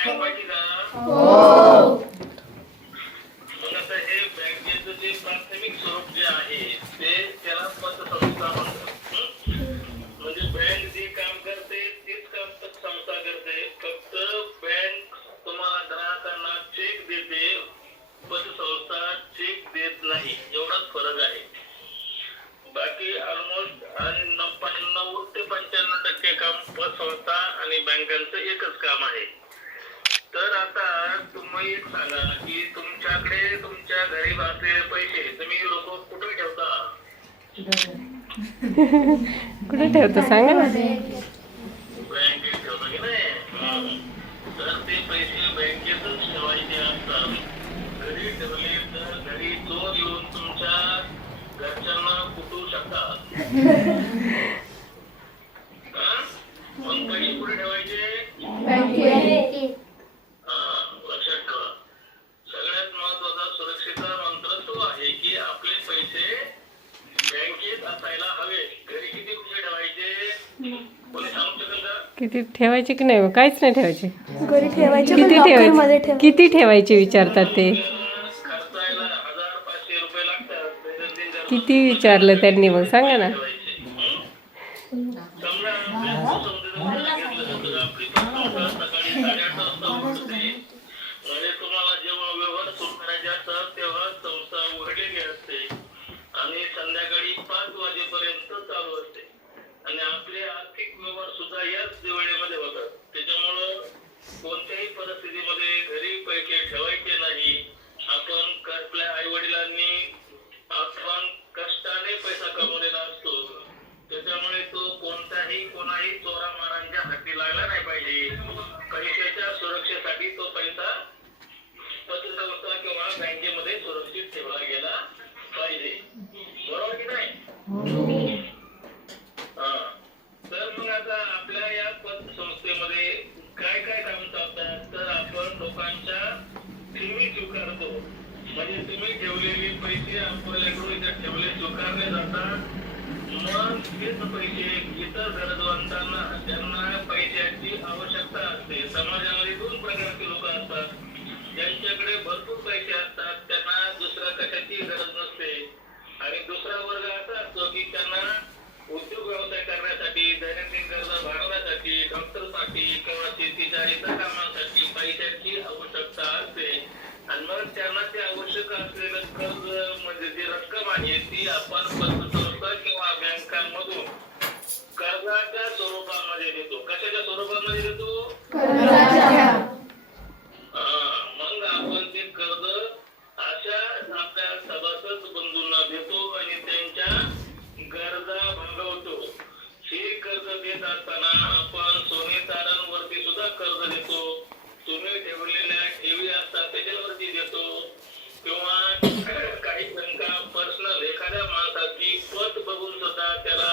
हो. मग आता हे बँकेचं जे प्राथमिक स्वरूप जे आहे ते त्याला पतसंस्था म्हणतात. म्हणजे बँक जे काम करते तेच काम पतसंस्था करते. फक्त बँक तुम्हाला ग्राहकांना चेक देते, पतसंस्था चेक देत नाही, एवढाच फरक आहे. बाकी ऑलमोस्ट आणि 90 ते 95% काम पतसंस्था आणि बँकांचं एकच काम आहे. तर आता तुम्ही एक सांगा की तुमच्याकडे तुमच्या घरी असलेले पैसे तुम्ही लोक कुठे ठेवता? कुठे ठेवतो सांगा ना. बँकेत ठेवता की नाही? तर ते पैसे बँकेतच ठेवायचे असतात. घरी ठेवले तर घरी चोर येऊन तुमच्या घरच्यांना कुटू शकतात. मग पैसे कुठे ठेवायचे? बँकेत. लक्षात ठेवा. सगळ्यात महत्वाचा सुरक्षेचा मंत्र तो आहे की आपले पैसे बँकेत असायला हवे. घरी किती पैसे ठेवायचे कोणी सांगू शकेल का? किती ठेवायचे की नाही? काहीच नाही ठेवायचे. घरी ठेवायचे, किती पण ठेवायचे? लॉकरमध्ये ठेवायचे. किती ठेवायचे विचारतात ते. खर्चायला 1500 रुपये लागतात. दैनंदिन गरजा किती विचारलं त्यांनी मग सांगा ना. ठेवायचे. समजा आपल्या समजा घेतलं तर आपली पतसंस्था सकाळी 8:30 वाजता उघडते. म्हणजे तुम्हाला जेव्हा व्यवहार सुरू करायचे असतात तेव्हा संस्था उघडलेली असते आणि संध्याकाळी 5 वाजेपर्यंत चालू असते आणि आपले आर्थिक व्यवहार सुद्धा याच वेळेमध्ये होतात. त्याच्यामुळं कोणत्याही परिस्थितीमध्ये घरी पैसे ठेवायचे नाही. आपण आपल्या आई वडिलांनी आपण कष्टाने पैसा कमवलेला असतो, त्याच्यामुळे तो कोणाही चोरामारांच्या हाती लागला नाही पाहिजे. पैशाच्या सुरक्षेसाठी तो पैसा पतसंस्था किंवा बँकेमध्ये सुरक्षित ठेवला गेला पाहिजे. बरोबर की नाही? तर मग आता आपल्या या पतसंस्थेमध्ये काय काय काम चालतात? तर आपण लोकांच्या ठेवी स्वीकारतो. म्हणजे तुम्ही ठेवलेले पैसे आपल्याकडून इथे ठेवले स्वीकारले जातात. मग तेच पैसे इतर गरजवंतांना ज्यांना पैशाची आवश्यकता असते. समाजामध्ये 2 प्रकारचे लोक असतात. ज्यांच्याकडे भरपूर पैसे असतात त्यांना दुसऱ्या कशाची गरज नसते आणि दुसरा वर्ग असा असतो की त्यांना उद्योग व्यवसाय करण्यासाठी, दैनंदिन गरजा भागवण्यासाठी, डॉक्टरसाठी किंवा शेतीच्या इतर कामासाठी पैशाची आवश्यकता असते आणि मग त्यांना ते आवश्यक असलेलं कर्ज म्हणजे जी रक्कम आहे ती आपण पतसंस्था किंवा बँकांमधून कर्जाच्या स्वरूपामध्ये देतो. कशाच्या स्वरूपामध्ये देतो? मग आपण ते कर्ज अशा आपल्या सभासद बंधूंना देतो आणि त्यांच्या गरजा भागवतो. हे कर्ज देत असताना आपण सोने तारांवरती सुद्धा कर्ज देतो. तुम्ही ठेवलेल्या ठेवी असतात त्याच्यावरती देतो किंवा काही बँका पर्सनल एखाद्या माणसाची पत बघून सुद्धा त्याला